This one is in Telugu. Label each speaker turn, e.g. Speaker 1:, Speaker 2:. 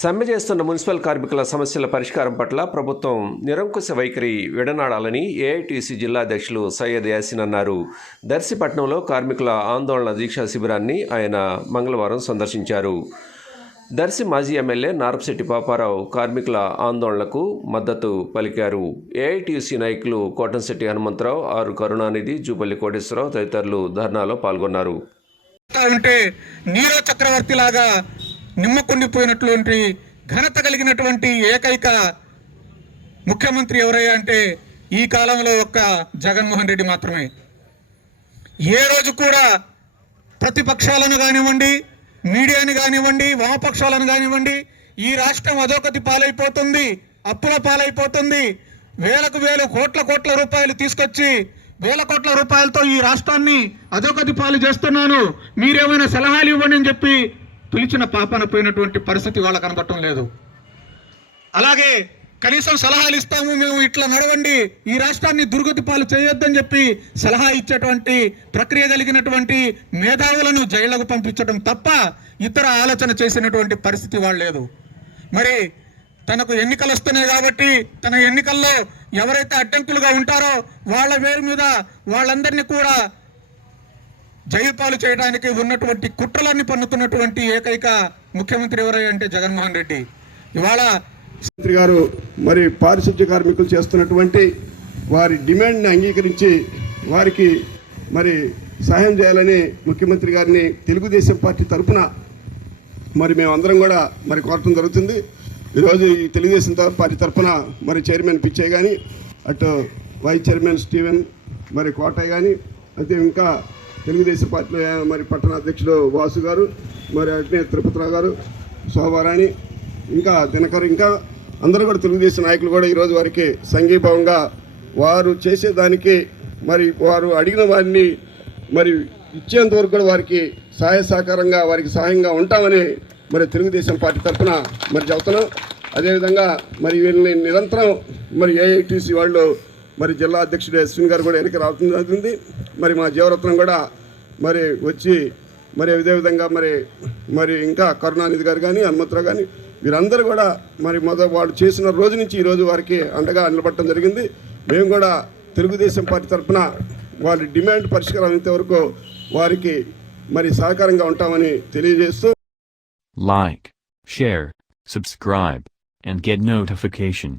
Speaker 1: సమ్మె చేస్తున్న మున్సిపల్ కార్మికుల సమస్యల పరిష్కారం పట్ల ప్రభుత్వం నిరంకుశ వైఖరి విడనాడాలని ఏఐటీసీ జిల్లా అధ్యక్షులు సయ్యద్ యాసిన్ అన్నారు. దర్శిపట్నంలో కార్మికుల ఆందోళన దీక్షా శిబిరాన్ని ఆయన మంగళవారం సందర్శించారు. దర్శి మాజీ ఎమ్మెల్యే నారపశెట్టి పాపారావు కార్మికుల ఆందోళనకు మద్దతు పలికారు. ఏఐటీసీ నాయకులు కోటంశెట్టి హనుమంతరావు ఆరు కరుణానిధి జూపల్లి కోటేశ్వరరావు తదితరులు ధర్నాలో పాల్గొన్నారు.
Speaker 2: అంటే నీరో చక్రవర్తి లాగా నిమ్మకుండిపోయినటువంటి ఘనత కలిగినటువంటి ఏకైక ముఖ్యమంత్రి ఎవరయ్యా అంటే ఈ కాలంలో ఒక్క జగన్మోహన్ రెడ్డి మాత్రమే. ఏ రోజు కూడా ప్రతిపక్షాలను కానివ్వండి మీడియాని కానివ్వండి వామపక్షాలను కానివ్వండి ఈ రాష్ట్రం అధోగతి పాలైపోతుంది అప్పుల పాలైపోతుంది. వేలకు వేలు కోట్ల కోట్ల రూపాయలు తీసుకొచ్చి వేల కోట్ల రూపాయలతో ఈ రాష్ట్రాన్ని అధోగతి పాలు చేస్తున్నాను. మీరేమైనా సలహాలు ఇవ్వండి అని చెప్పి పిలిచిన పాపన పోయినటువంటి పరిస్థితి వాళ్ళ కనబడటం లేదు. అలాగే కనీసం సలహాలు ఇస్తాము మేము ఇట్లా నడవండి ఈ రాష్ట్రాన్ని దుర్గతి పాలు చేయొద్దని చెప్పి సలహా ఇచ్చేటువంటి ప్రక్రియ కలిగినటువంటి మేధావులను జైళ్ళకు పంపించడం తప్ప ఇతర ఆలోచన చేసినటువంటి పరిస్థితి వాళ్ళు లేదు. మరి తనకు ఎన్నికలు వస్తున్నాయి కాబట్టి తన ఎన్నికల్లో ఎవరైతే అడ్డంకులుగా ఉంటారో వాళ్ళ పేరు మీద వాళ్ళందరినీ కూడా జైలు చేయడానికి ఉన్నటువంటి కుట్రలన్నీ పన్నుతున్నటువంటి ఏకైక ముఖ్యమంత్రి ఎవరై అంటే జగన్మోహన్ రెడ్డి. ఇవాళ
Speaker 3: మంత్రి గారు మరి పారిశుద్ధ్య కార్మికులు చేస్తున్నటువంటి వారి డిమాండ్ని అంగీకరించి వారికి మరి సహాయం చేయాలని ముఖ్యమంత్రి గారిని తెలుగుదేశం పార్టీ తరఫున మరి మేమందరం కూడా మరి కోరటం జరుగుతుంది. ఈరోజు ఈ తెలుగుదేశం పార్టీ తరఫున మరి చైర్మన్ పిచ్చయ్య కానీ అటు వైస్ చైర్మన్ స్టీవెన్ మరి కోటయ్య కానీ అయితే ఇంకా తెలుగుదేశం పార్టీలో మరి పట్టణ అధ్యక్షులు వాసు గారు మరి అట్నే తిరుపతిరావు గారు శోభారాణి ఇంకా దినకర్ ఇంకా అందరూ కూడా తెలుగుదేశం నాయకులు కూడా ఈరోజు వారికి సంఘీభావంగా వారు చేసేదానికి మరి వారు అడిగిన వారిని మరి ఇచ్చేంత వరకు కూడా వారికి సహాయ సహకారంగా వారికి సహాయంగా ఉంటామని మరి తెలుగుదేశం పార్టీ తరఫున మరి చెబుతున్నాం. అదేవిధంగా మరి వీళ్ళని నిరంతరం మరి ఏఐటీసీ వాళ్ళు మరి జిల్లా అధ్యక్షుడు అశ్విన్ గారు కూడా వెనక్కి రావడం జరుగుతుంది. మరి మా జీవరత్నం కూడా మరి వచ్చి మరి అదేవిధంగా మరి మరి ఇంకా కరుణానిధి గారు కానీ హనుమంతరావు కానీ వీరందరూ కూడా మరి మొదటి వాళ్ళు చేసిన రోజు నుంచి ఈరోజు వారికి అండగా నిలబడటం జరిగింది. మేము కూడా తెలుగుదేశం పార్టీ తరఫున వాళ్ళ డిమాండ్ పరిష్కారం అయ్యేంత వరకు వారికి మరి సహకారంగా ఉంటామని తెలియజేస్తూ
Speaker 4: like share subscribe and get notification